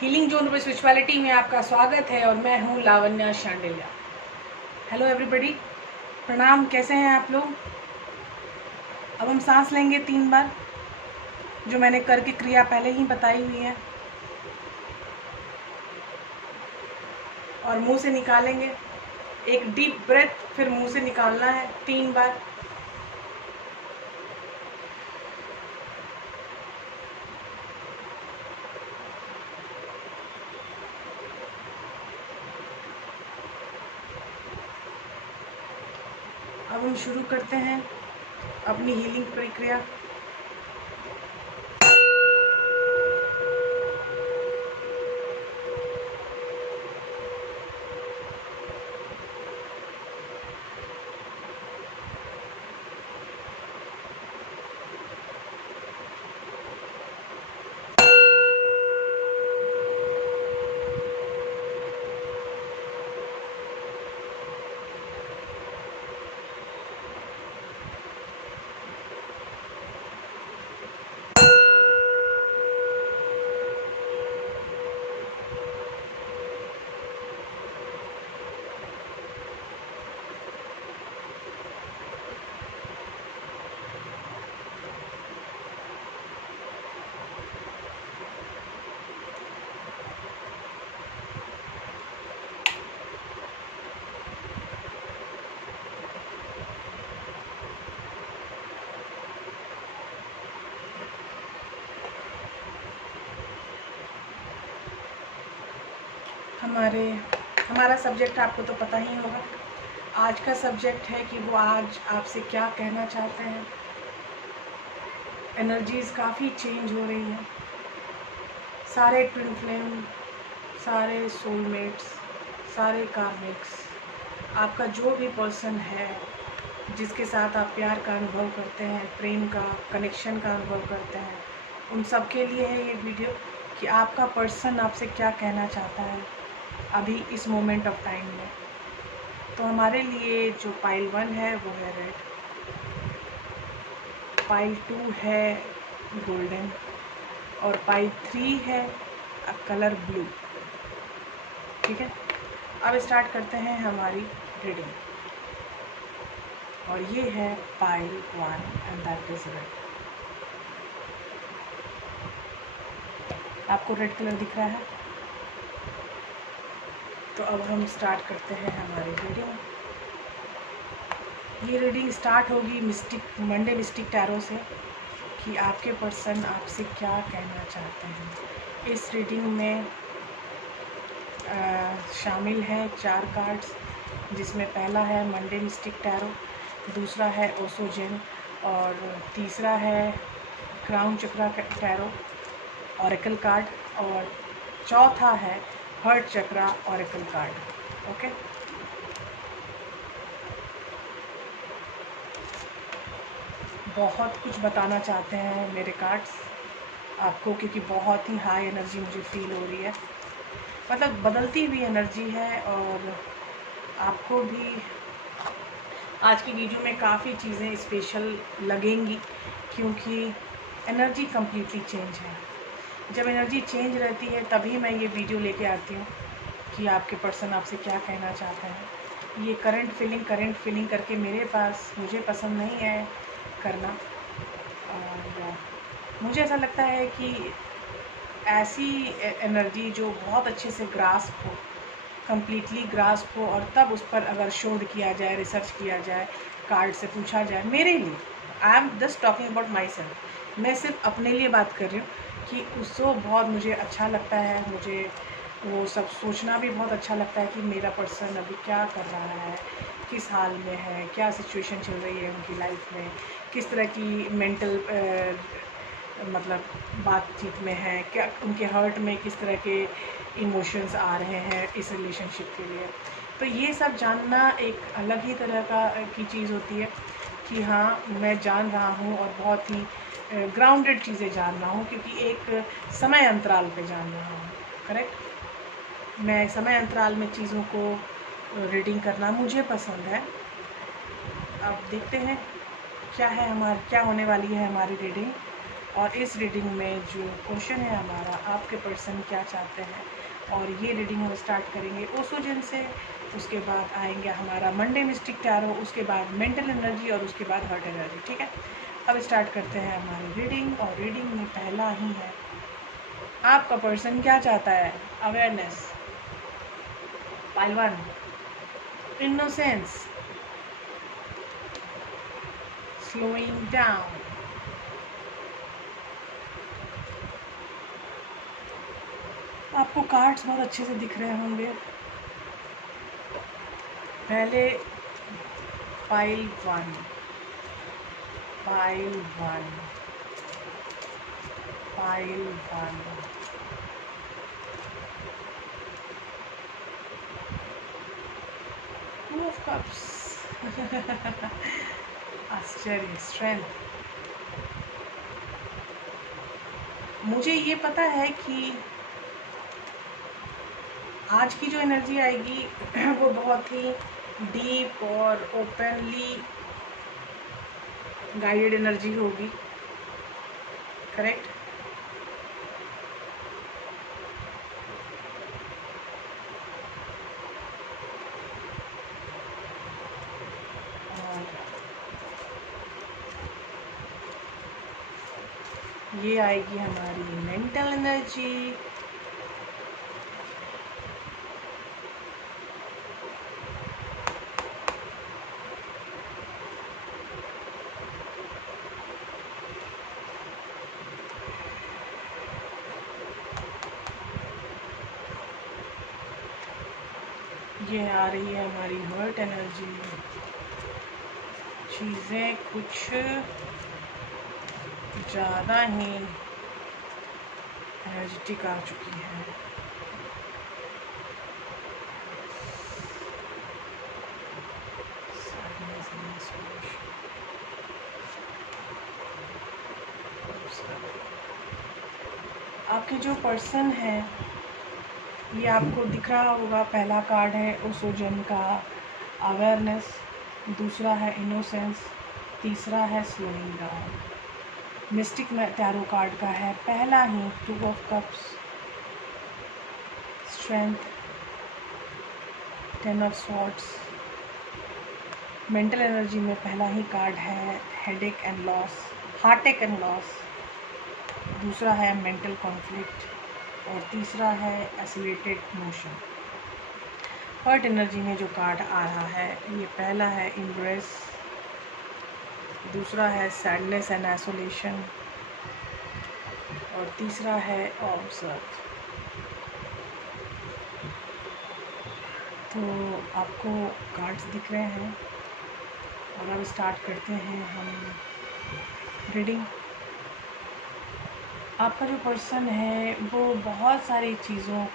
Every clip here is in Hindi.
हीलिंग जोन पर स्पिरिचुअलिटी में आपका स्वागत है और मैं हूँ लावण्या शांडिल्या। हेलो एवरीबॉडी, प्रणाम। कैसे हैं आप लोग? अब हम सांस लेंगे 3 बार, जो मैंने करके क्रिया पहले ही बताई हुई है, और मुंह से निकालेंगे। एक डीप ब्रेथ फिर मुंह से निकालना है 3 बार। अब हम शुरू करते हैं अपनी हीलिंग प्रक्रिया। हमारा सब्जेक्ट आपको तो पता ही होगा। आज का सब्जेक्ट है कि वो आज आपसे क्या कहना चाहते हैं। एनर्जीज काफ़ी चेंज हो रही हैं। सारे ट्विन फ्लेम, सारे सोलमेट्स, सारे कार्मिक्स, आपका जो भी पर्सन है जिसके साथ आप प्यार का अनुभव करते हैं, प्रेम का, कनेक्शन का अनुभव करते हैं, उन सब के लिए है ये वीडियो कि आपका पर्सन आपसे क्या कहना चाहता है अभी इस मोमेंट ऑफ टाइम में। तो हमारे लिए जो पाइल 1 है वो है रेड, पाइल 2 है गोल्डन, और पाइल 3 है कलर ब्लू। ठीक है, अब स्टार्ट करते हैं हमारी रीडिंग। और ये है pile 1 and that is red. आपको रेड कलर दिख रहा है? तो अब हम स्टार्ट करते हैं हमारी रीडिंग। ये रीडिंग स्टार्ट होगी मंडे मिस्टिक टैरो से कि आपके पर्सन आपसे क्या कहना चाहते हैं। इस रीडिंग में शामिल है 4 कार्ड्स, जिसमें पहला है मंडे मिस्टिक टैरो, दूसरा है ओसोजेन, और तीसरा है क्राउन चक्रा टैरो ऑरेकल कार्ड, और चौथा है hurt chakra oracle card. Okay, बहुत कुछ बताना चाहते हैं मेरे कार्ड्स आपको, क्योंकि बहुत ही हाई एनर्जी मुझे फील हो रही है। मतलब बदलती हुई एनर्जी है, और आपको भी आज की वीडियो में काफ़ी चीज़ें स्पेशल लगेंगी, क्योंकि एनर्जी कम्प्लीटली चेंज है। जब एनर्जी चेंज रहती है तभी मैं ये वीडियो लेके आती हूँ कि आपके पर्सन आपसे क्या कहना चाहते हैं। ये करंट फीलिंग करके मुझे पसंद नहीं है करना, और मुझे ऐसा लगता है कि ऐसी एनर्जी जो बहुत अच्छे से ग्रास्प हो, कम्प्लीटली ग्रास्प हो, और तब उस पर अगर शोध किया जाए, रिसर्च किया जाए, कार्ड से पूछा जाए। मेरे लिए, I am just talking about my self, मैं सिर्फ अपने लिए बात कर रही हूँ कि उसको बहुत मुझे अच्छा लगता है। मुझे वो सब सोचना भी बहुत अच्छा लगता है कि मेरा पर्सन अभी क्या कर रहा है, किस हाल में है, क्या सिचुएशन चल रही है उनकी लाइफ में, किस तरह की मेंटल मतलब बातचीत में है, क्या उनके हर्ट में किस तरह के इमोशंस आ रहे हैं इस रिलेशनशिप के लिए। तो ये सब जानना एक अलग ही तरह की चीज़ होती है कि हाँ, मैं जान रहा हूँ, और बहुत ही ग्राउंडेड चीज़ें जान रहा हूँ, क्योंकि एक समय अंतराल पे जान रहा हूँ। करेक्ट, मैं समय अंतराल में चीज़ों को रीडिंग करना मुझे पसंद है। अब देखते हैं क्या होने वाली है हमारी रीडिंग। और इस रीडिंग में जो क्वेश्चन है हमारा, आपके पर्सन क्या चाहते हैं, और ये रीडिंग हम स्टार्ट करेंगे ओसोजन से, उसके बाद आएंगे हमारा मंडे मिस्टिक टैरो, उसके बाद मेंटल एनर्जी और उसके बाद हार्ट एनर्जी। ठीक है, अब स्टार्ट करते हैं हमारी रीडिंग। और रीडिंग में पहला ही है, आपका पर्सन क्या चाहता है। Awareness, pile 1, innocence, slowing down, आपको कार्ड्स बहुत अच्छे से दिख रहे होंगे। पहले pile 1, pile 1, pile 1, to of cups, आश्चर्य, स्ट्रेंथ। मुझे ये पता है कि आज की जो एनर्जी आएगी वो बहुत ही डीप और ओपनली गाइडेड एनर्जी होगी। करेक्ट। ये आएगी हमारी मेंटल एनर्जी। ये आ रही है हमारी हर्ट एनर्जी। चीज़ें कुछ ज़्यादा ही एनर्जेटिक आ चुकी है। आपके जो पर्सन है, ये आपको दिख रहा होगा, पहला कार्ड है ओसोजन का, अवेयरनेस, दूसरा है इनोसेंस, तीसरा है स्लोइंग डाउन। मिस्टिक में टैरो कार्ड का है पहला ही two of cups, strength, 10 of swords. Mental energy में पहला ही कार्ड है headache and loss, heartache and loss. दूसरा है मेंटल कॉन्फ्लिक्ट और तीसरा है एसिलेटेड मोशन। हर्ट एनर्जी में जो कार्ड आ रहा है, ये पहला है इम्ब्रेस, दूसरा है सैडनेस एंड आइसोलेशन और तीसरा है ऑब्जर्व। तो आपको कार्ड्स दिख रहे हैं और अब स्टार्ट करते हैं हम रीडिंग। आपका जो पर्सन है वो बहुत सारी चीज़ों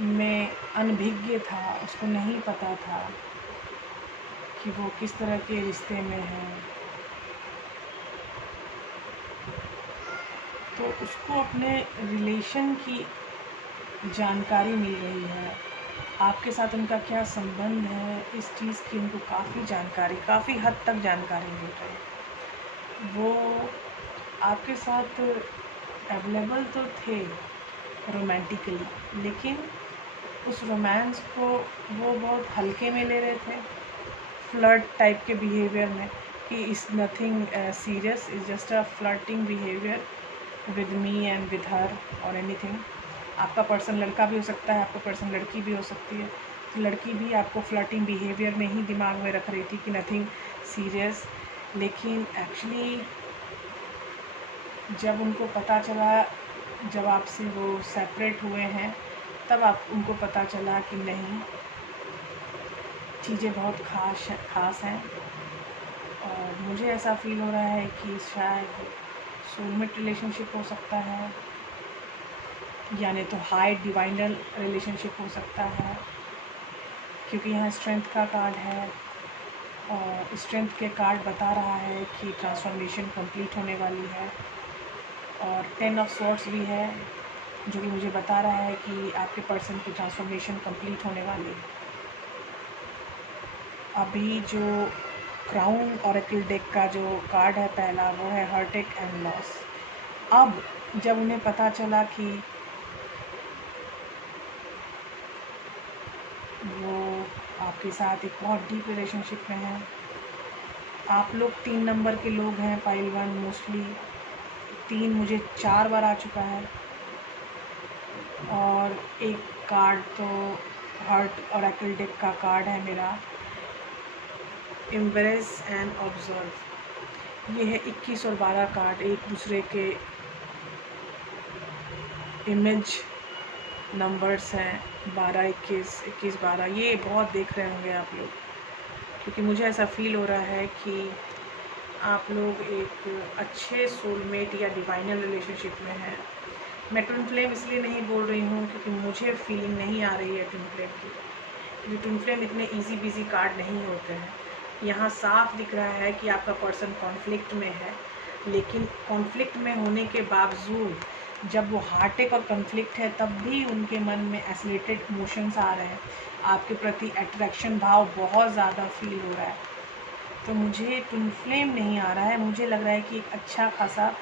में अनभिज्ञ था, उसको नहीं पता था कि वो किस तरह के रिश्ते में है, तो उसको अपने रिलेशन की जानकारी मिल रही है। आपके साथ उनका क्या संबंध है, इस चीज़ की उनको काफ़ी जानकारी, काफ़ी हद तक जानकारी मिल रही है। वो आपके साथ अवेलेबल तो थे रोमांटिकली, लेकिन उस रोमांस को वो बहुत हल्के में ले रहे थे, फ्लर्ट टाइप के बिहेवियर में, कि is nothing serious, is just a flirting behaviour with me and with her और एनीथिंग। आपका पर्सन लड़का भी हो सकता है, आपका पर्सन लड़की भी हो सकती है। तो लड़की भी आपको फ्लर्टिंग बिहेवियर में ही दिमाग में रख रही थी कि नथिंग सीरियस, लेकिन एक्चुअली जब उनको पता चला, जब आपसे वो सेपरेट हुए हैं, तब आप उनको पता चला कि नहीं, चीज़ें बहुत ख़ास हैं। और मुझे ऐसा फील हो रहा है कि शायद सोलमेट रिलेशनशिप हो सकता है, यानी तो हाई डिवाइनल रिलेशनशिप हो सकता है, क्योंकि यहाँ स्ट्रेंथ का कार्ड है और स्ट्रेंथ के कार्ड बता रहा है कि ट्रांसफॉर्मेशन कंप्लीट होने वाली है। और 10 ऑफ स्वॉर्ड्स भी है, जो कि मुझे बता रहा है कि आपके पर्सन की ट्रांसफॉर्मेशन कंप्लीट होने वाली है। अभी जो क्राउन ऑरेकल डेक का जो कार्ड है पहला, वो है हार्टेक एंड लॉस। अब जब उन्हें पता चला कि वो आपके साथ एक बहुत डीप रिलेशनशिप में है, आप लोग 3 नंबर के लोग हैं, पाइल 1 मोस्टली 3 मुझे 4 बार आ चुका है। और एक कार्ड तो हार्ट ऑरेकल डेक का कार्ड है मेरा, एम्ब्रेस एंड ऑब्जर्व। ये है 21 और 12 कार्ड एक दूसरे के इमेज नंबर्स हैं, 12 21 21 12। ये बहुत देख रहे होंगे आप लोग, क्योंकि मुझे ऐसा फील हो रहा है कि आप लोग एक अच्छे सोलमेट या डिवाइनल रिलेशनशिप में हैं। मैं ट्विन फ्लेम इसलिए नहीं बोल रही हूँ क्योंकि मुझे फीलिंग नहीं आ रही है ट्विन फ्लेम की। ये ट्विन फ्लेम इतने इजी बिजी कार्ड नहीं होते हैं। यहाँ साफ दिख रहा है कि आपका पर्सन कॉन्फ्लिक्ट में है, लेकिन कॉन्फ्लिक्ट में होने के बावजूद जब वो हार्टेक और कॉन्फ्लिक्ट है तब भी उनके मन में एसिलेटेड इमोशंस आ रहे हैं, आपके प्रति अट्रैक्शन भाव बहुत ज़्यादा फील हो रहा है। तो मुझे ट्विन फ्लेम नहीं आ रहा है, मुझे लग रहा है कि एक अच्छा खासा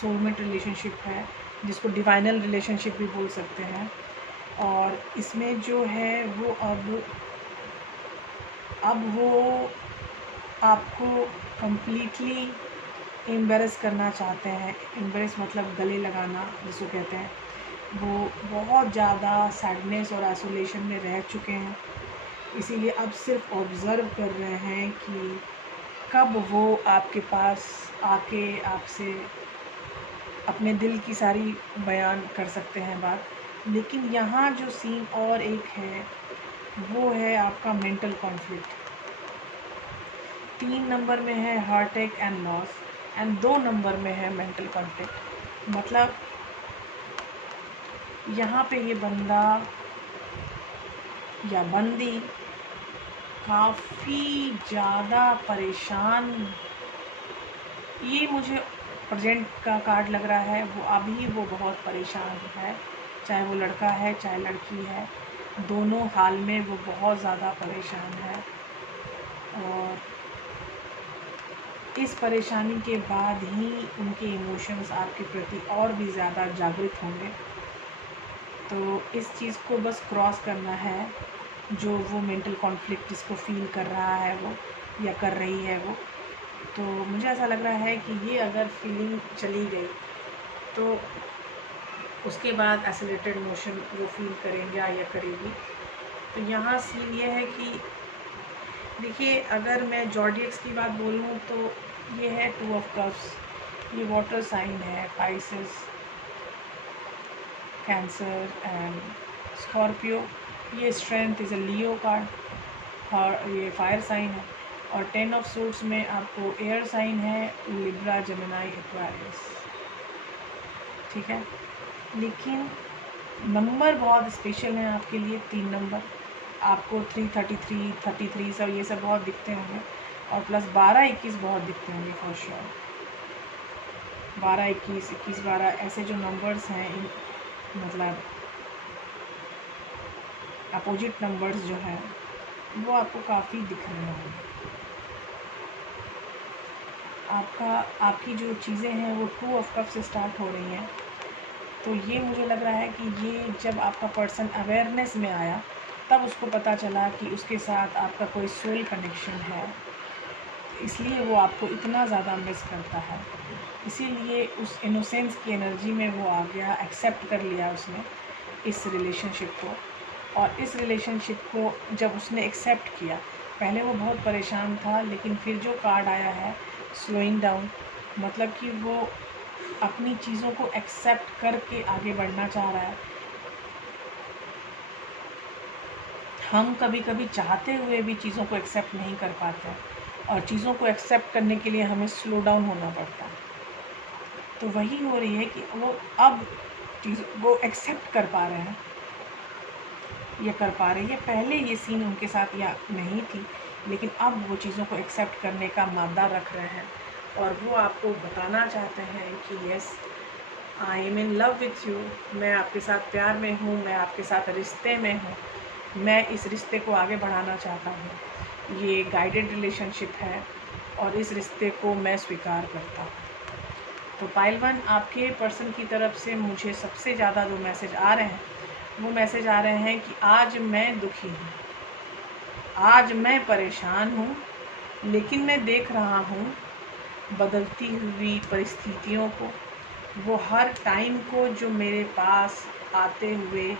सोलमेट रिलेशनशिप है, जिसको डिवाइनल रिलेशनशिप भी बोल सकते हैं। और इसमें जो है वो अब वो आपको कम्प्लीटली एम्बेरस करना चाहते हैं। एम्बेरस मतलब गले लगाना जिसको कहते हैं। वो बहुत ज़्यादा सैडनेस और आइसोलेशन में रह चुके हैं, इसीलिए अब सिर्फ ऑब्ज़र्व कर रहे हैं कि कब वो आपके पास आके आपसे अपने दिल की सारी बयान कर सकते हैं बात। लेकिन यहाँ जो सीन और एक है वो है आपका मेंटल कॉन्फ्लिक्ट। 3 नंबर में है Heartect and loss, and 2 number में है मेंटल कॉन्फ्लिक्ट। मतलब यहाँ पे ये बंदा या बंदी काफ़ी ज़्यादा परेशान, ये मुझे प्रेजेंट का कार्ड लग रहा है। वो अभी वो बहुत परेशान है, चाहे वो लड़का है चाहे लड़की है, दोनों हाल में वो बहुत ज़्यादा परेशान है। और इस परेशानी के बाद ही उनके इमोशंस आपके प्रति और भी ज़्यादा जागृत होंगे। तो इस चीज़ को बस क्रॉस करना है, जो वो मेंटल कॉन्फ्लिक्ट जिसको फील कर रहा है वो या कर रही है वो। तो मुझे ऐसा लग रहा है कि ये अगर फीलिंग चली गई तो उसके बाद एसिलेटेड इमोशन वो फील करेंगे या करेगी। तो यहाँ सीन ये है कि देखिए, अगर मैं ज़ोडिएक्स की बात बोलूँ तो ये है 2 ऑफ कप्स, ये वाटर साइन है, पाइसेस, कैंसर एंड स्कॉर्पियो। ये strength is a Leo card और ये फायर साइन है। और 10 ऑफ सूट्स में आपको एयर साइन है, लिब्रा, जेमिनी, एक्वेरियस। ठीक है, लेकिन नंबर बहुत स्पेशल हैं आपके लिए। 3 नंबर आपको 333 33 सब ये सब बहुत दिखते होंगे, और प्लस 12 21 बहुत दिखते होंगे फॉर श्योर। 12 21 21 12 ऐसे जो नंबर्स हैं, मतलब अपोजिट नंबर्स जो हैं वो आपको काफ़ी दिख रहे होंगे। आपकी जो चीज़ें हैं वो 2 ऑफ कप से स्टार्ट हो रही हैं। तो ये मुझे लग रहा है कि ये जब आपका पर्सन अवेयरनेस में आया तब उसको पता चला कि उसके साथ आपका कोई सोल कनेक्शन है, इसलिए वो आपको इतना ज़्यादा मिस करता है। इसीलिए उस इनोसेंस की एनर्जी में वो आ गया, एक्सेप्ट कर लिया उसने इस रिलेशनशिप को। और इस रिलेशनशिप को जब उसने एक्सेप्ट किया, पहले वो बहुत परेशान था, लेकिन फिर जो कार्ड आया है स्लोइंग डाउन, मतलब कि वो अपनी चीज़ों को एक्सेप्ट करके आगे बढ़ना चाह रहा है। हम कभी कभी चाहते हुए भी चीज़ों को एक्सेप्ट नहीं कर पाते हैं, और चीज़ों को एक्सेप्ट करने के लिए हमें स्लो डाउन होना पड़ता है। तो वही हो रही है कि वो अब चीज़ों को एक्सेप्ट कर पा रहे हैं या कर पा रही है। पहले ये सीन उनके साथ या नहीं थी, लेकिन अब वो चीज़ों को एक्सेप्ट करने का मादा रख रहे हैं, और वो आपको बताना चाहते हैं कि yes, I am in love with you, मैं आपके साथ प्यार में हूँ, मैं आपके साथ रिश्ते में हूँ, मैं इस रिश्ते को आगे बढ़ाना चाहता हूँ। ये गाइडेड रिलेशनशिप है और इस रिश्ते को मैं स्वीकार करता हूँ। तो पाइल 1, आपके पर्सन की तरफ से मुझे सबसे ज़्यादा जो मैसेज आ रहे हैं वो मैसेज आ रहे हैं कि आज मैं दुखी हूँ, आज मैं परेशान हूँ, लेकिन मैं देख रहा हूँ बदलती हुई परिस्थितियों को, वो हर टाइम को जो मेरे पास आते हुए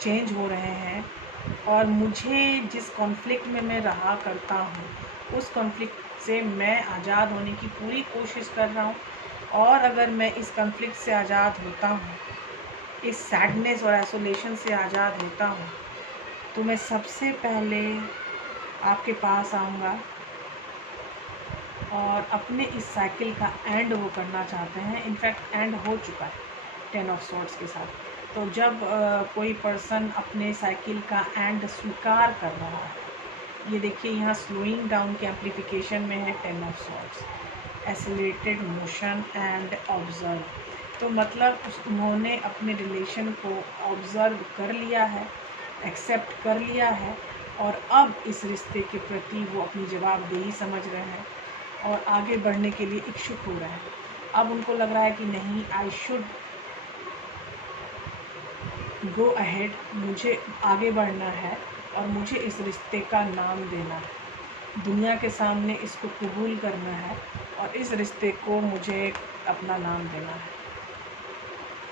चेंज हो रहे हैं, और मुझे जिस कॉन्फ्लिक्ट में मैं रहा करता हूँ उस कॉन्फ्लिक्ट से मैं आज़ाद होने की पूरी कोशिश कर रहा हूँ। और अगर मैं इस कॉन्फ्लिक्ट से आज़ाद होता हूँ, इस सैडनेस और आइसोलेशन से आज़ाद होता हूँ, तो मैं सबसे पहले आपके पास आऊँगा और अपने इस साइकिल का एंड वो करना चाहते हैं। इनफैक्ट एंड हो चुका है 10 ऑफ सॉर्ड्स के साथ। तो जब कोई पर्सन अपने साइकिल का एंड स्वीकार कर रहा है, ये देखिए यहाँ स्लोइंग डाउन के एम्प्लीफिकेशन में है 10 of swords, accelerated motion and observe. तो मतलब उन्होंने अपने रिलेशन को ऑब्जर्व कर लिया है, एक्सेप्ट कर लिया है, और अब इस रिश्ते के प्रति वो अपनी जवाबदेही समझ रहे हैं और आगे बढ़ने के लिए इच्छुक हो रहे हैं। अब उनको लग रहा है कि नहीं, आई शुड गो अहेड, मुझे आगे बढ़ना है और मुझे इस रिश्ते का नाम देना है, दुनिया के सामने इसको कबूल करना है और इस रिश्ते को मुझे अपना नाम देना है।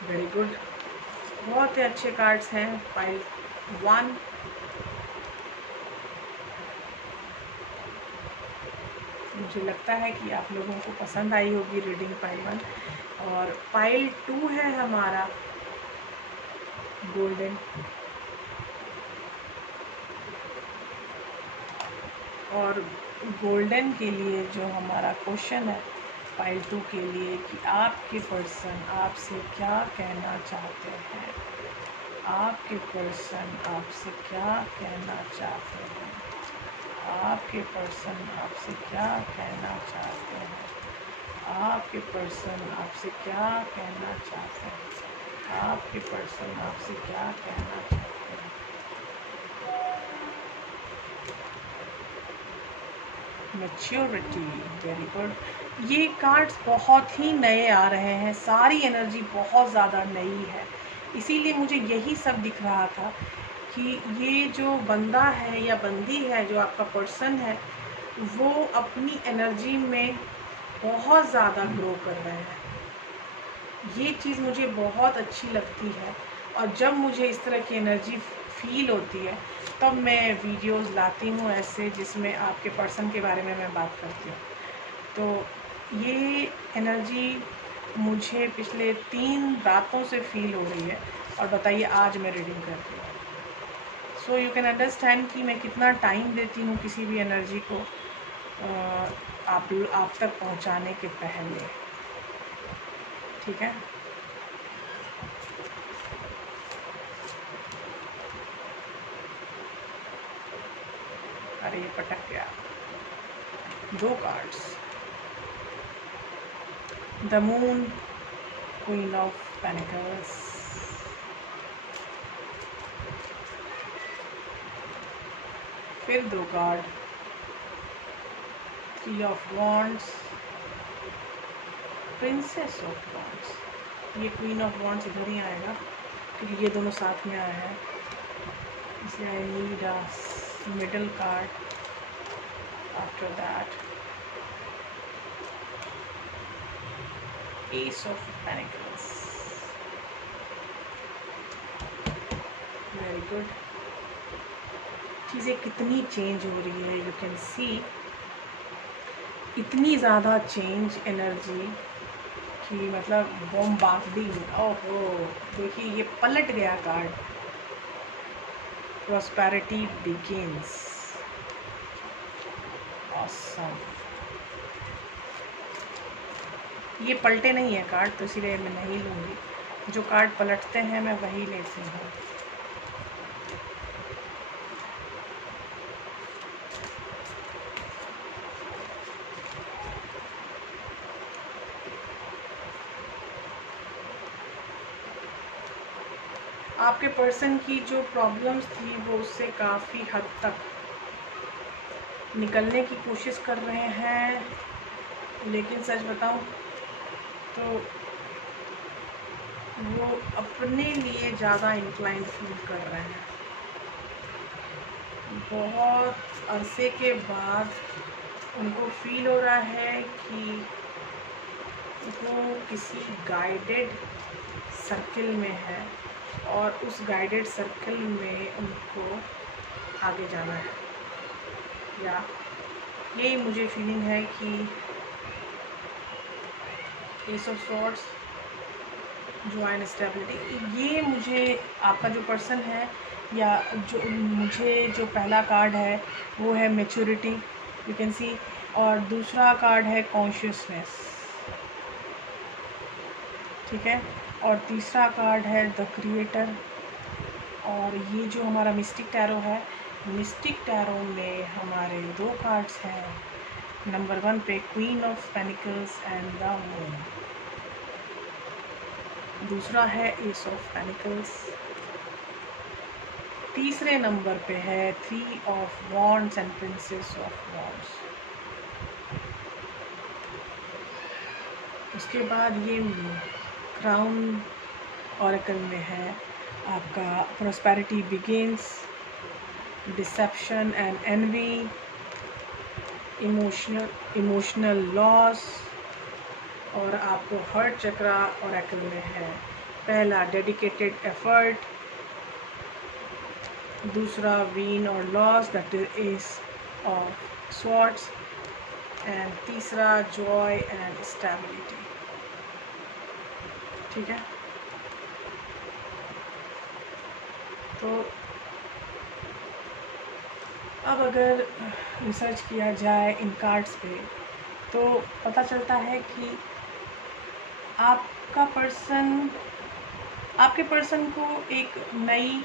वेरी गुड, बहुत ही अच्छे कार्ड्स हैं पाइल 1। मुझे लगता है कि आप लोगों को पसंद आई होगी रीडिंग पाइल 1। और पाइल 2 है हमारा गोल्डन। और गोल्डन के लिए जो हमारा क्वेश्चन है पाइल 2 के लिए कि आपके पर्सन आपसे क्या कहना चाहते हैं, आपके पर्सन आपसे क्या कहना चाहते हैं, आपके पर्सन आपसे क्या कहना चाहते हैं, आपके पर्सन आपसे क्या कहना चाहते हैं, आपके पर्सन आपसे क्या कहना चाहते हैं। Maturity, very good. ये कार्ड्स बहुत ही नए आ रहे हैं, सारी एनर्जी बहुत ज़्यादा नई है, इसीलिए मुझे यही सब दिख रहा था कि ये जो बंदा है या बंदी है, जो आपका पर्सन है, वो अपनी एनर्जी में बहुत ज़्यादा ग्रो कर रहे हैं। ये चीज़ मुझे बहुत अच्छी लगती है, और जब मुझे इस तरह की एनर्जी फील होती है तब मैं वीडियोस लाती हूँ ऐसे, जिसमें आपके पर्सन के बारे में मैं बात करती हूँ। तो ये एनर्जी मुझे पिछले 3 रातों से फील हो रही है, और बताइए आज मैं रीडिंग कर रही हूँ। सो यू कैन अंडरस्टैंड कि मैं कितना टाइम देती हूँ किसी भी एनर्जी को आप तक पहुँचाने के पहले। ठीक है, अरे ये पटक गया। 2 cards, the moon, queen of panicles, फिर 2 card, 3 of wands, princess of wands. ये क्वीन ऑफ वॉन्ड्स इधर ही आएगा क्योंकि ये दोनों साथ में आए हैं, इसलिए I need a middle card after that. S of panicles, very good. चीज़ें कितनी चेंज हो रही है, यू कैन सी, इतनी ज़्यादा चेंज एनर्जी कि मतलब बॉम्बार्डिंग। ओहो, देखिए ये पलट गया कार्ड, प्रॉस्पेरिटी बिगिंस, ऑसम। ये पलटे नहीं है कार्ड, तो इसीलिए मैं नहीं लूँगी। जो कार्ड पलटते हैं मैं वही लेती हूँ। आपके पर्सन की जो प्रॉब्लम्स थी वो उससे काफ़ी हद तक निकलने की कोशिश कर रहे हैं, लेकिन सच बताऊं तो वो अपने लिए ज़्यादा इंक्लाइंड फील कर रहे हैं। बहुत अरसे के बाद उनको फील हो रहा है कि वो किसी गाइडेड सर्किल में है और उस गाइडेड सर्किल में उनको आगे जाना है, या यही मुझे फीलिंग है कि S of swords, join stability, ये मुझे आपका जो पर्सन है, या जो मुझे जो पहला कार्ड है वो है मैच्योरिटी, यू कैन सी, और दूसरा कार्ड है कॉन्शियसनेस, ठीक है, और तीसरा कार्ड है द क्रिएटर। और ये जो हमारा मिस्टिक टैरो है, मिस्टिक टैरो में हमारे दो कार्ड्स हैं। नंबर 1 पे queen of pentacles and the moon, दूसरा है एस ऑफ पेनिकल्स, तीसरे नंबर पे है 3 of wands and princess of wands. उसके बाद ये क्राउन ऑरेकल में है आपका prosperity begins, deception and envy, emotional loss, और आपको हर्ट चक्रा ऑरेकल में है पहला डेडिकेटेड एफर्ट, दूसरा वीन और loss, that is S of swords, and तीसरा जॉय एंड स्टेबिलिटी, ठीक है। तो अब अगर रिसर्च किया जाए इन कार्ड्स पे तो पता चलता है कि आपके पर्सन को एक नई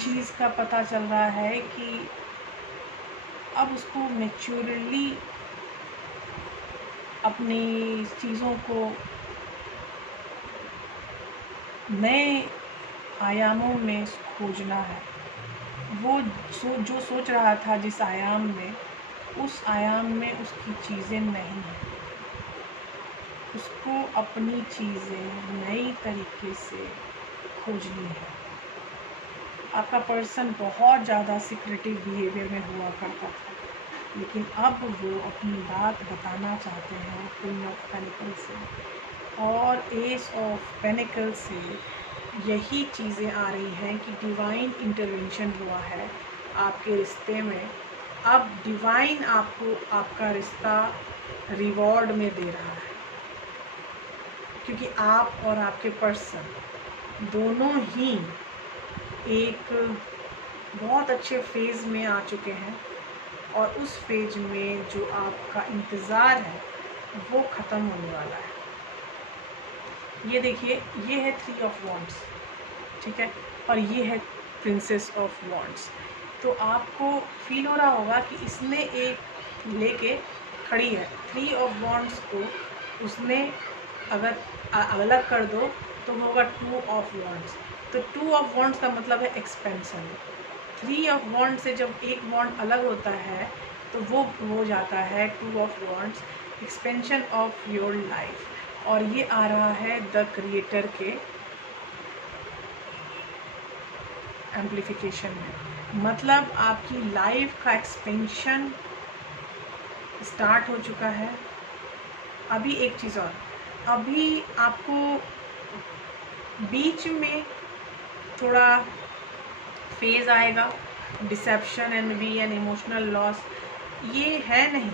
चीज़ का पता चल रहा है कि अब उसको मैच्योरली अपनी चीज़ों को नए आयामों में खोजना है। वो जो सोच रहा था जिस आयाम में, उस आयाम में उसकी चीज़ें नहीं हैं। उसको अपनी चीज़ें नई तरीके से खोजनी है। आपका पर्सन बहुत ज़्यादा सिक्रेटिव बिहेवियर में हुआ करता था, लेकिन अब वो अपनी बात बताना चाहते हैं क्वीन ऑफ पेनिकल से और एस ऑफ पेनिकल से। यही चीज़ें आ रही हैं कि डिवाइन इंटरवेंशन हुआ है आपके रिश्ते में। अब डिवाइन आपको आपका रिश्ता रिवॉर्ड में दे रहा है, क्योंकि आप और आपके पर्सन दोनों ही एक बहुत अच्छे फेज़ में आ चुके हैं, और उस फेज में जो आपका इंतज़ार है वो ख़त्म होने वाला है। ये देखिए, ये है 3 ऑफ वॉन्ड्स, ठीक है, और ये है प्रिंसेस ऑफ वॉन्ड्स। तो आपको फील हो रहा होगा कि इसने एक लेके खड़ी है 3 ऑफ वॉन्ड्स को, उसने अगर अलग कर दो तो होगा 2 ऑफ वॉन्ड्स। तो 2 ऑफ वॉन्ड्स का मतलब है एक्सपेंशन। 3 ऑफ वॉन्ड से जब एक वॉन्ड अलग होता है तो वो हो जाता है 2 of wands, expansion of your life. और ये आ रहा है द क्रिएटर के एम्प्लीफिकेशन में, मतलब आपकी लाइफ का एक्सपेंशन स्टार्ट हो चुका है। अभी एक चीज़ और, अभी आपको बीच में थोड़ा फेज़ आएगा deception and we and emotional loss, ये है नहीं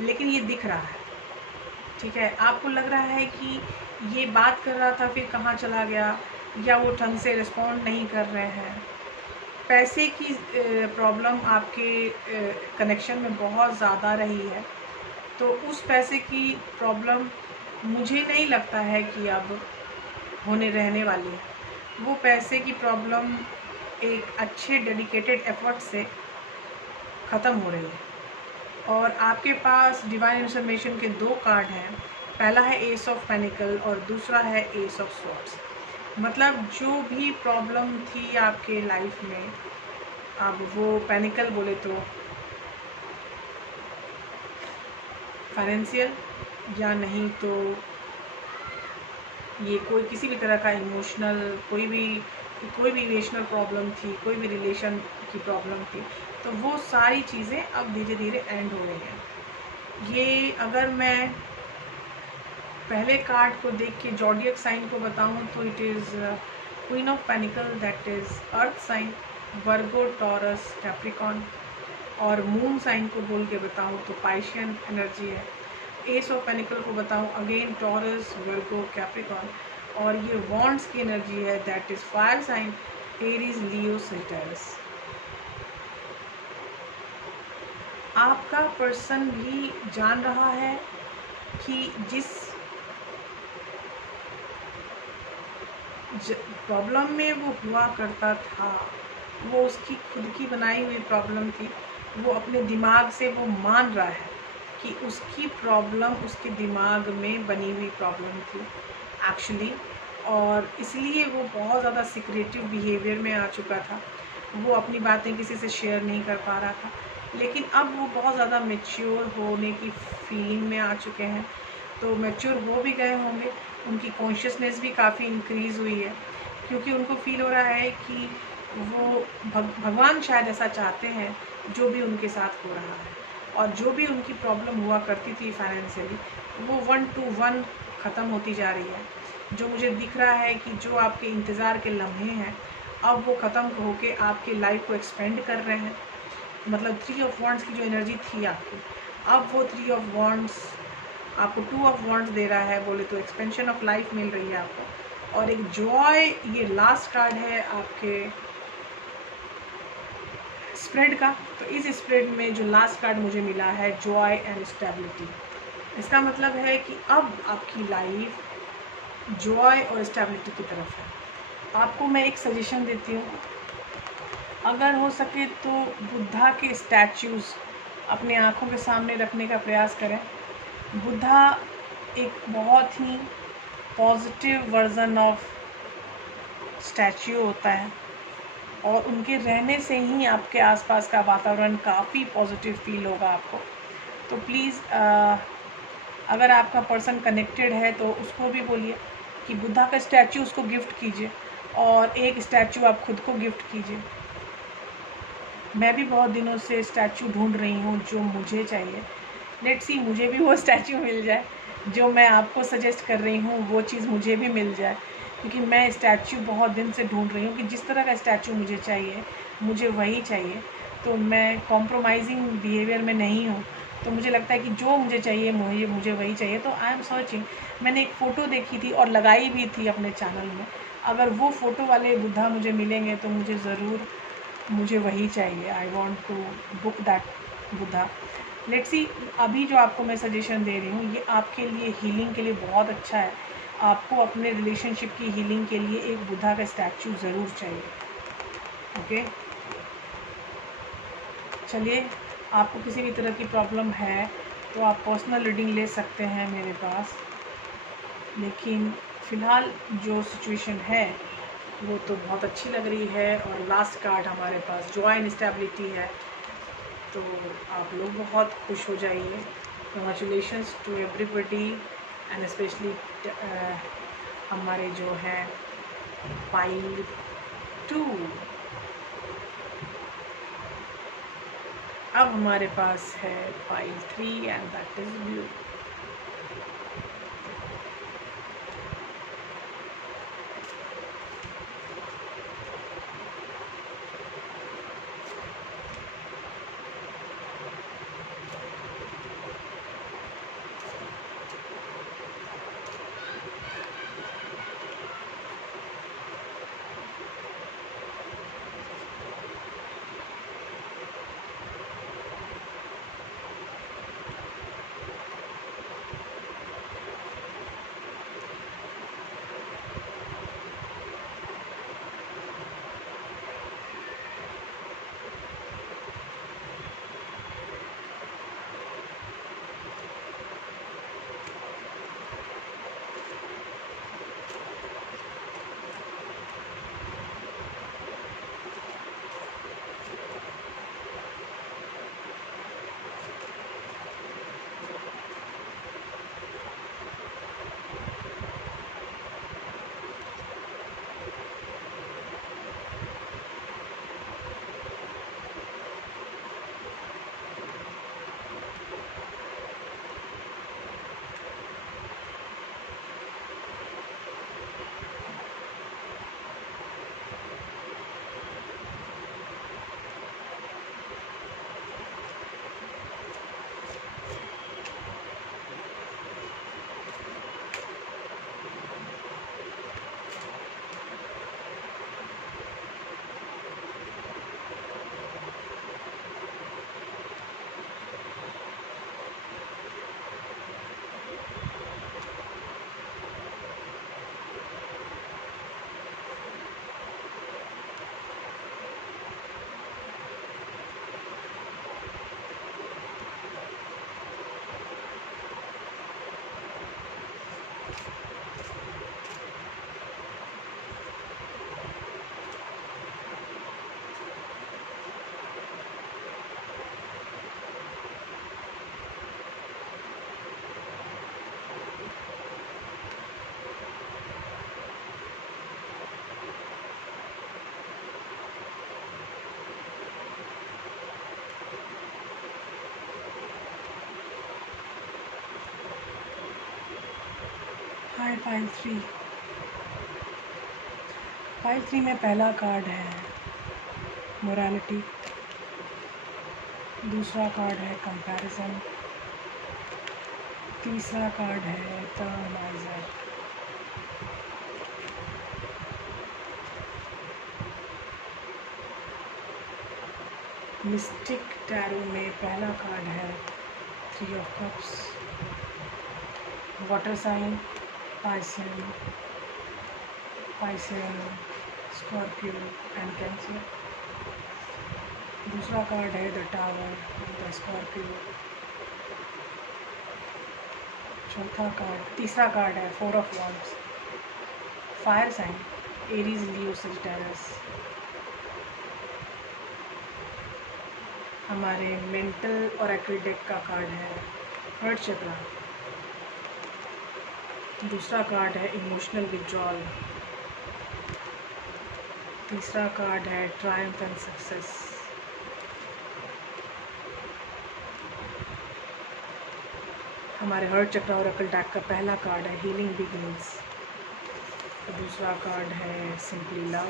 लेकिन ये दिख रहा है, ठीक है। आपको लग रहा है कि ये बात कर रहा था फिर कहाँ चला गया, या वो ढंग से रिस्पॉन्ड नहीं कर रहे हैं। पैसे की प्रॉब्लम आपके कनेक्शन में बहुत ज़्यादा रही है, तो उस पैसे की प्रॉब्लम मुझे नहीं लगता है कि अब रहने वाली है। वो पैसे की प्रॉब्लम एक अच्छे डेडिकेटेड एफर्ट से ख़त्म हो रही है। और आपके पास डिवाइन इंफॉर्मेशन के 2 कार्ड हैं, पहला है एस ऑफ पेनिकल और दूसरा है एस ऑफ स्वॉर्ड्स। मतलब जो भी प्रॉब्लम थी आपके लाइफ में, अब वो पेनिकल बोले तो फाइनेंशियल, या नहीं तो ये कोई किसी भी तरह का इमोशनल कोई भी इमोशनल प्रॉब्लम थी, कोई भी रिलेशन की प्रॉब्लम थी, तो वो सारी चीज़ें अब धीरे धीरे एंड हो गई हैं। ये अगर मैं पहले कार्ड को देख के ज़ोडिएक साइन को बताऊं तो it is queen of pentacle, that is earth sign, Virgo, Taurus, Capricorn. और मून साइन को बोल के बताऊं तो पाइशियन एनर्जी है। एस ऑफ पेनिकल को बताऊं अगेन टॉरस, वर्गो, कैप्रिकॉन। और ये वॉन्ड्स की एनर्जी है, that is fire sign, Aries, Leo, Sagittarius. आपका पर्सन भी जान रहा है कि जिस प्रॉब्लम में वो हुआ करता था वो उसकी खुद की बनाई हुई प्रॉब्लम थी। वो अपने दिमाग से वो मान रहा है कि उसकी प्रॉब्लम उसके दिमाग में बनी हुई प्रॉब्लम थी एक्चुअली, और इसलिए वो बहुत ज़्यादा सिक्रेटिव बिहेवियर में आ चुका था। वो अपनी बातें किसी से शेयर नहीं कर पा रहा था, लेकिन अब वो बहुत ज़्यादा मैच्योर होने की फीलिंग में आ चुके हैं। तो मैच्योर हो भी गए होंगे, उनकी कॉन्शियसनेस भी काफ़ी इंक्रीज़ हुई है, क्योंकि उनको फील हो रहा है कि वो भगवान शायद ऐसा चाहते हैं जो भी उनके साथ हो रहा है, और जो भी उनकी प्रॉब्लम हुआ करती थी फाइनेंशियली वो 1 to 1 ख़त्म होती जा रही है। जो मुझे दिख रहा है कि जो आपके इंतज़ार के लम्हे हैं अब वो ख़त्म होके आपकी लाइफ को एक्सपेंड कर रहे हैं। मतलब 3 ऑफ वॉन्ड्स की जो एनर्जी थी आपकी, अब वो 3 ऑफ वॉन्ड्स आपको 2 ऑफ वॉन्ड्स दे रहा है। बोले तो एक्सपेंशन ऑफ लाइफ मिल रही है आपको, और एक जॉय, ये लास्ट कार्ड है आपके स्प्रेड का। तो इस स्प्रेड में जो लास्ट कार्ड मुझे मिला है, जॉय एंड स्टेबिलिटी, इसका मतलब है कि अब आपकी लाइफ जॉय और स्टेबिलिटी की तरफ है। आपको मैं एक सजेशन देती हूँ, अगर हो सके तो बुद्धा के स्टैच्यूज़ अपने आँखों के सामने रखने का प्रयास करें। बुद्धा एक बहुत ही पॉजिटिव वर्जन ऑफ स्टैच्यू होता है, और उनके रहने से ही आपके आसपास का वातावरण काफ़ी पॉजिटिव फील होगा आपको। तो प्लीज़ अगर आपका पर्सन कनेक्टेड है तो उसको भी बोलिए कि बुद्धा का स्टैचू उसको गिफ्ट कीजिए, और एक स्टैचू आप खुद को गिफ्ट कीजिए। मैं भी बहुत दिनों से स्टैचू ढूंढ रही हूँ जो मुझे चाहिए। लेट्स सी मुझे भी वो स्टैचू मिल जाए, जो मैं आपको सजेस्ट कर रही हूँ वो चीज़ मुझे भी मिल जाए, क्योंकि मैं स्टैचू बहुत दिन से ढूंढ रही हूँ कि जिस तरह का स्टैचू मुझे चाहिए मुझे वही चाहिए। तो मैं कॉम्प्रोमाइजिंग बिहेवियर में नहीं हूँ, तो मुझे लगता है कि जो मुझे चाहिए मुझे वही चाहिए। तो आई एम सर्चिंग। मैंने एक फ़ोटो देखी थी और लगाई भी थी अपने चैनल में, अगर वो फ़ोटो वाले बुद्धा मुझे मिलेंगे तो मुझे वही चाहिए। I want to book that Buddha. Let's see, अभी जो आपको मैं सजेशन दे रही हूँ ये आपके लिए हीलिंग के लिए बहुत अच्छा है। आपको अपने रिलेशनशिप की हीलिंग के लिए एक बुद्धा का स्टैचू ज़रूर चाहिए। ओके, चलिए, आपको किसी भी तरह की प्रॉब्लम है तो आप पर्सनल रीडिंग ले सकते हैं मेरे पास, लेकिन फ़िलहाल जो सिचुएशन है वो तो बहुत अच्छी लग रही है। और लास्ट कार्ड हमारे पास जॉय एंड स्टेबिलिटी है, तो आप लोग बहुत खुश हो जाइए। Congratulations to everybody and specially हमारे जो हैं पाइल 2। अब हमारे पास है pile 3 and that is blue. Pile three में पहला कार्ड है मोरालिटी, दूसरा कार्ड है कंपैरिजन, तीसरा कार्ड है द माइजर। मिस्टिक टैरो में पहला कार्ड है three of cups, water sign Piscean, Scorpio and Cancer. दूसरा कार्ड है द टावर, द स्कॉर्पियो। तीसरा कार्ड है four of wands, fire sign Aries, Leo, Sagittarius. हमारे मेंटल ऑरेकल डेक का कार्ड है हर्ट चक्र। दूसरा कार्ड है इमोशनल विड्रॉल। तीसरा कार्ड है ट्रायम्फ एंड सक्सेस। हमारे हर्ट चक्र ऑरेकल डेक का पहला कार्ड है हीलिंग बिगिंस। दूसरा कार्ड है सिंपली लव।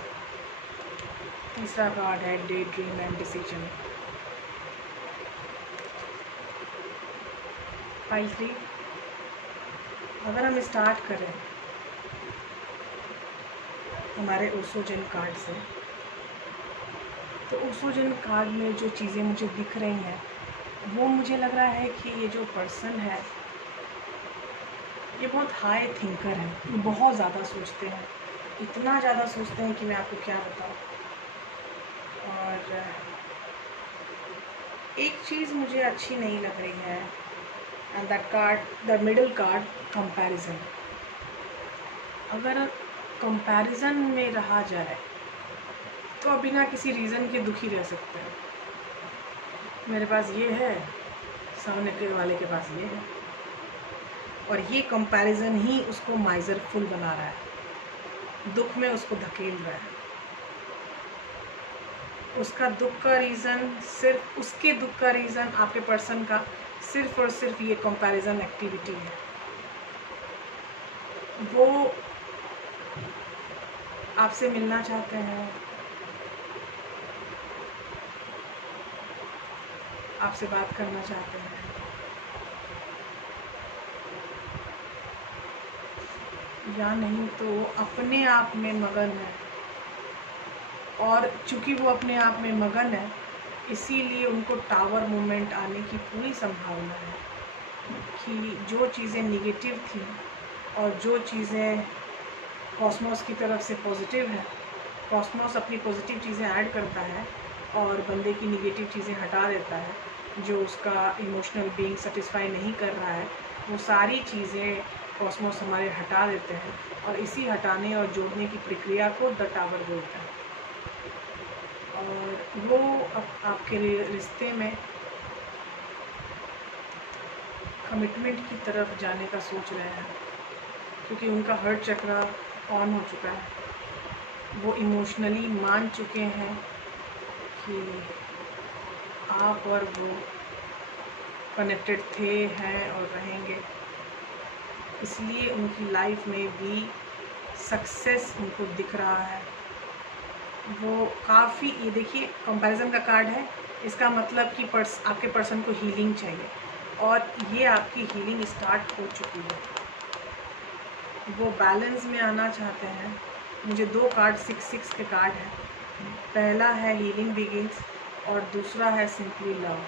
तीसरा कार्ड है day dream and decision. Pile three, अगर हम स्टार्ट करें हमारे ओसोजन कार्ड से, तो ओसोजन कार्ड में जो चीज़ें मुझे दिख रही हैं वो मुझे लग रहा है कि ये जो पर्सन है ये बहुत हाई थिंकर है, ये बहुत ज़्यादा सोचते हैं, इतना ज़्यादा सोचते हैं कि मैं आपको क्या बताऊँ। और एक चीज़ मुझे अच्छी नहीं लग रही है, and that card, the middle card, comparison. अगर कंपैरिजन में रहा जाए तो बिना किसी रीज़न के दुखी रह सकते हैं। मेरे पास ये है, सामने के वाले के पास ये है, और ये कंपैरिजन ही उसको माइजरफुल बना रहा है, दुख में उसको धकेल रहा है। उसका दुख का रीज़न, सिर्फ उसके दुख का रीज़न, आपके पर्सन का सिर्फ और सिर्फ ये कंपैरिजन एक्टिविटी है। वो आपसे मिलना चाहते हैं, आपसे बात करना चाहते हैं, या नहीं तो वो अपने आप में मगन है। और चूँकि वो अपने आप में मगन है, इसीलिए उनको टावर मोमेंट आने की पूरी संभावना है कि जो चीज़ें निगेटिव थी और जो चीज़ें कॉस्मोस की तरफ से पॉजिटिव है, कॉस्मोस अपनी पॉजिटिव चीज़ें ऐड करता है और बंदे की निगेटिव चीज़ें हटा देता है। जो उसका इमोशनल बीइंग सेटिस्फाई नहीं कर रहा है, वो सारी चीज़ें कॉस्मोस हमारे हटा देते हैं, और इसी हटाने और जोड़ने की प्रक्रिया को द टावर बोलते हैं। और वो आपके रिश्ते में कमिटमेंट की तरफ जाने का सोच रहे हैं, क्योंकि उनका हर्ट चक्र ऑन हो चुका है। वो इमोशनली मान चुके हैं कि आप और वो कनेक्टेड थे, हैं और रहेंगे। इसलिए उनकी लाइफ में भी सक्सेस उनको दिख रहा है। वो काफ़ी, ये देखिए कंपैरिजन का कार्ड है, इसका मतलब कि आपके पर्सन को हीलिंग चाहिए, और ये आपकी हीलिंग स्टार्ट हो चुकी है। वो बैलेंस में आना चाहते हैं। मुझे दो कार्ड 6-6 के कार्ड हैं। पहला है हीलिंग बिगिंस और दूसरा है सिंपली लव।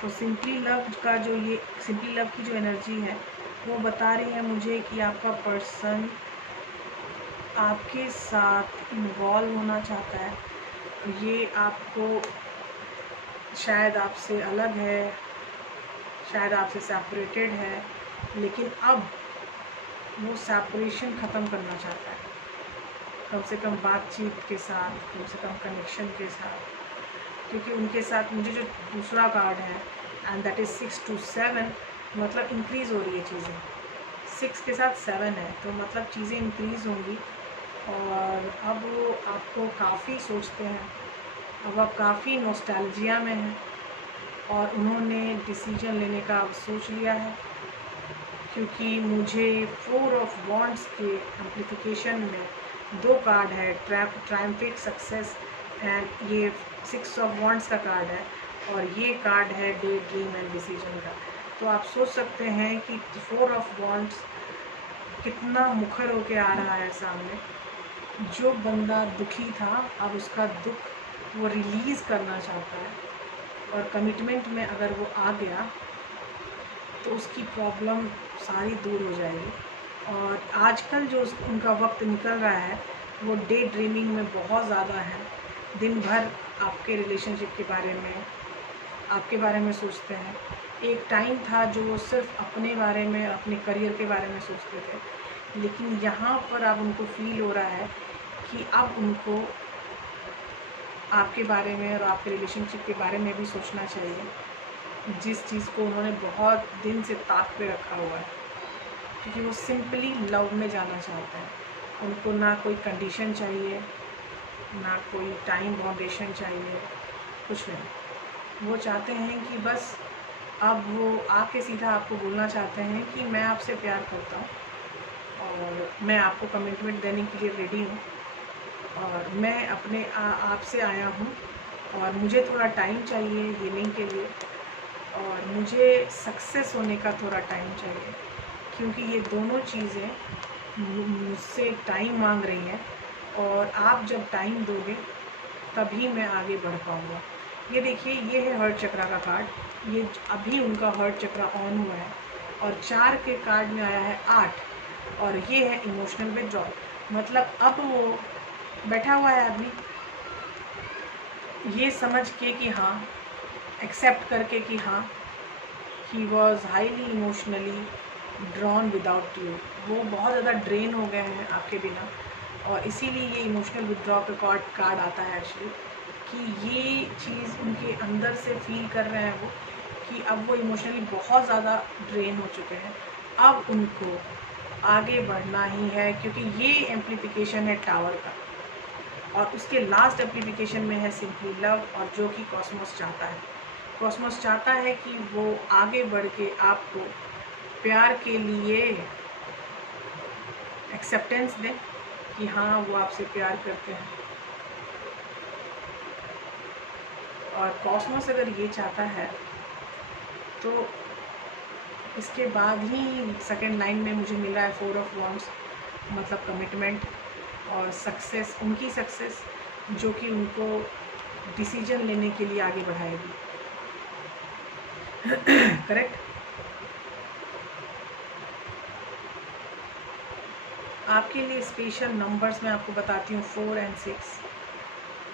तो सिंपली लव का जो, ये सिंपली लव की जो एनर्जी है वो बता रही है मुझे कि आपका पर्सन आपके साथ इन्वॉल्व होना चाहता है। ये आपको, शायद आपसे अलग है, शायद आपसे सेपरेटेड है, लेकिन अब वो सेपरेशन ख़त्म करना चाहता है, कम से कम बातचीत के साथ, कम से कम कनेक्शन के साथ। क्योंकि उनके साथ मुझे जो दूसरा कार्ड है, एंड दैट इज़ 6 to 7, मतलब इंक्रीज़ हो रही है चीज़ें। 6 के साथ 7 है, तो मतलब चीज़ें इंक्रीज़ होंगी। और अब वो आपको काफ़ी सोचते हैं, अब आप काफ़ी नॉस्टैल्जिया में हैं, और उन्होंने डिसीजन लेने का अब सोच लिया है क्योंकि मुझे 4 ऑफ वॉन्ड्स के एम्प्लीफिकेशन में 2 कार्ड है, ट्रायम्फिक सक्सेस एंड ये 6 ऑफ वॉन्ड्स का कार्ड है, और ये कार्ड है डे ड्रीम एंड डिसीजन का। तो आप सोच सकते हैं कि 4 ऑफ वॉन्ड्स कितना मुखर होके आ रहा है सामने। जो बंदा दुखी था अब उसका दुख वो रिलीज़ करना चाहता है, और कमिटमेंट में अगर वो आ गया तो उसकी प्रॉब्लम सारी दूर हो जाएगी। और आजकल जो उनका वक्त निकल रहा है वो डे ड्रीमिंग में बहुत ज़्यादा है। दिन भर आपके रिलेशनशिप के बारे में, आपके बारे में सोचते हैं। एक टाइम था जो वो सिर्फ अपने बारे में, अपने करियर के बारे में सोचते थे, लेकिन यहाँ पर अब उनको फील हो रहा है कि अब उनको आपके बारे में और आपके रिलेशनशिप के बारे में भी सोचना चाहिए, जिस चीज़ को उन्होंने बहुत दिन से ताक पे रखा हुआ है, क्योंकि वो सिंपली लव में जाना चाहते हैं। उनको ना कोई कंडीशन चाहिए, ना कोई टाइम बाउंडेशन चाहिए, कुछ नहीं। वो चाहते हैं कि बस अब वो आके सीधा आपको बोलना चाहते हैं कि मैं आपसे प्यार करता हूँ और मैं आपको कमिटमेंट देने के लिए रेडी हूँ, और मैं अपने आपसे आया हूँ और मुझे थोड़ा टाइम चाहिए हीलिंग के लिए, और मुझे सक्सेस होने का थोड़ा टाइम चाहिए, क्योंकि ये दोनों चीज़ें मुझसे टाइम मांग रही हैं, और आप जब टाइम दोगे तभी मैं आगे बढ़ पाऊँगा। ये देखिए, ये है हर्ट चक्रा का कार्ड। ये अभी उनका हर्ट चक्रा ऑन हुआ है, और 4 के कार्ड में आया है 8, और ये है इमोशनल विथड्रॉल। मतलब अब वो बैठा हुआ है आदमी, ये समझ के कि हाँ, एक्सेप्ट करके कि हाँ, he was highly emotionally drawn without you. वो बहुत ज़्यादा ड्रेन हो गए हैं आपके बिना, और इसीलिए ये इमोशनल विथड्रॉ का कार्ड आता है एक्चुअली, कि ये चीज़ उनके अंदर से फील कर रहे हैं वो, कि अब वो इमोशनली बहुत ज़्यादा ड्रेन हो चुके हैं। अब उनको आगे बढ़ना ही है, क्योंकि ये एम्प्लीफिकेशन है टावर का, और उसके लास्ट एम्प्लीफिकेशन में है सिंपली लव, और जो कि कॉस्मोस चाहता है। कॉस्मोस चाहता है कि वो आगे बढ़ के आपको प्यार के लिए एक्सेप्टेंस दें कि हाँ, वो आपसे प्यार करते हैं। और कॉस्मोस अगर ये चाहता है तो इसके बाद ही सेकेंड लाइन में मुझे मिला है 4 ऑफ वॉन्ड्स, मतलब कमिटमेंट और सक्सेस, उनकी सक्सेस जो कि उनको डिसीजन लेने के लिए आगे बढ़ाएगी। करेक्ट। आपके लिए स्पेशल नंबर्स मैं आपको बताती हूँ 4 और 6।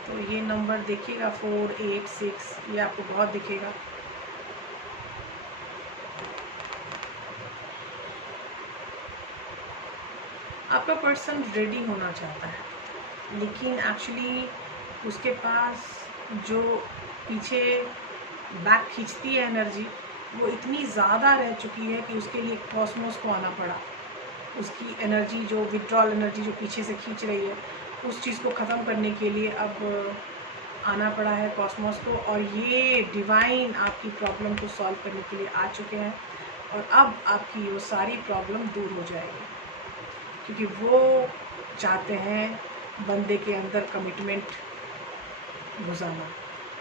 तो ये नंबर देखिएगा 4, 8, 6, ये आपको बहुत दिखेगा। आपका पर्सन रेडी होना चाहता है, लेकिन एक्चुअली उसके पास जो पीछे बैक खींचती है एनर्जी, वो इतनी ज़्यादा रह चुकी है कि उसके लिए कॉस्मोस को आना पड़ा। उसकी एनर्जी, जो विड्रॉल एनर्जी जो पीछे से खींच रही है, उस चीज़ को ख़त्म करने के लिए अब आना पड़ा है कॉस्मोस को, और ये डिवाइन आपकी प्रॉब्लम को सॉल्व करने के लिए आ चुके हैं, और अब आपकी वो सारी प्रॉब्लम दूर हो जाएगी, क्योंकि वो चाहते हैं बंदे के अंदर कमिटमेंट घुसाना।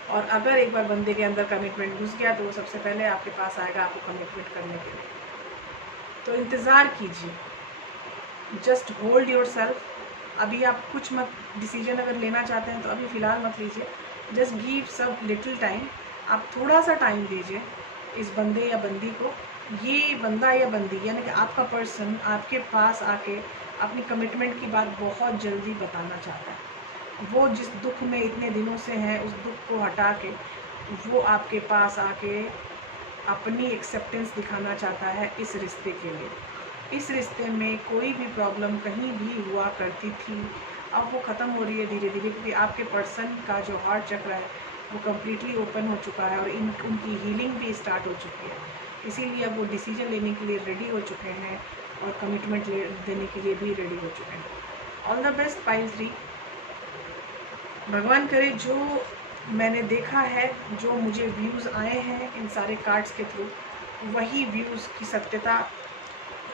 और अगर एक बार बंदे के अंदर कमिटमेंट घुस गया तो वो सबसे पहले आपके पास आएगा आपको कमिटमेंट करने के लिए। तो इंतज़ार कीजिए, जस्ट होल्ड योर सेल्फ। अभी आप कुछ मत, डिसीजन अगर लेना चाहते हैं तो अभी फ़िलहाल मत लीजिए, जस्ट गिव सब लिटिल टाइम। आप थोड़ा सा टाइम दीजिए इस बंदे या बंदी को। ये बंदा या बंदी यानी कि आपका पर्सन आपके पास आके अपनी कमिटमेंट की बात बहुत जल्दी बताना चाहता है। वो जिस दुख में इतने दिनों से है, उस दुख को हटा के वो आपके पास आके अपनी एक्सेप्टेंस दिखाना चाहता है इस रिश्ते के लिए। इस रिश्ते में कोई भी प्रॉब्लम कहीं भी हुआ करती थी, अब वो ख़त्म हो रही है धीरे धीरे, क्योंकि आपके पर्सन का जो हार्ट चक्र है वो कम्प्लीटली ओपन हो चुका है, और उनकी हीलिंग भी स्टार्ट हो चुकी है। इसीलिए अब वो डिसीजन लेने के लिए रेडी हो चुके हैं, और कमिटमेंट देने के लिए भी रेडी हो चुके हैं। All the best pile 3। भगवान करे जो मैंने देखा है, जो मुझे व्यूज़ आए हैं इन सारे कार्ड्स के थ्रू, वही व्यूज़ की सत्यता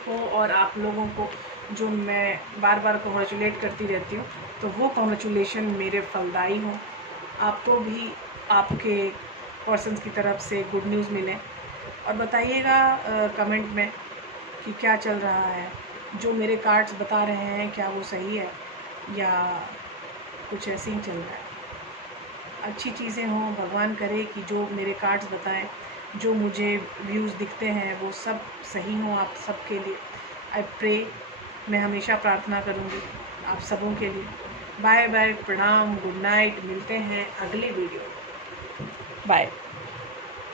हो और आप लोगों को जो मैं बार बार कॉन्ग्रेचुलेट करती रहती हूँ, तो वो कॉन्ग्रेचुलेशन मेरे फलदायी हों, आपको भी आपके पर्सन्स की तरफ से गुड न्यूज़ मिले। और बताइएगा कमेंट में कि क्या चल रहा है, जो मेरे कार्ड्स बता रहे हैं क्या वो सही है या कुछ ऐसे ही चल रहा है। अच्छी चीज़ें हों, भगवान करे कि जो मेरे कार्ड्स बताएं, जो मुझे व्यूज़ दिखते हैं वो सब सही हों आप सबके लिए। आई प्रे, मैं हमेशा प्रार्थना करूँगी आप सबों के लिए। बाय बाय, प्रणाम, गुड नाइट, मिलते हैं अगली वीडियो। बाय।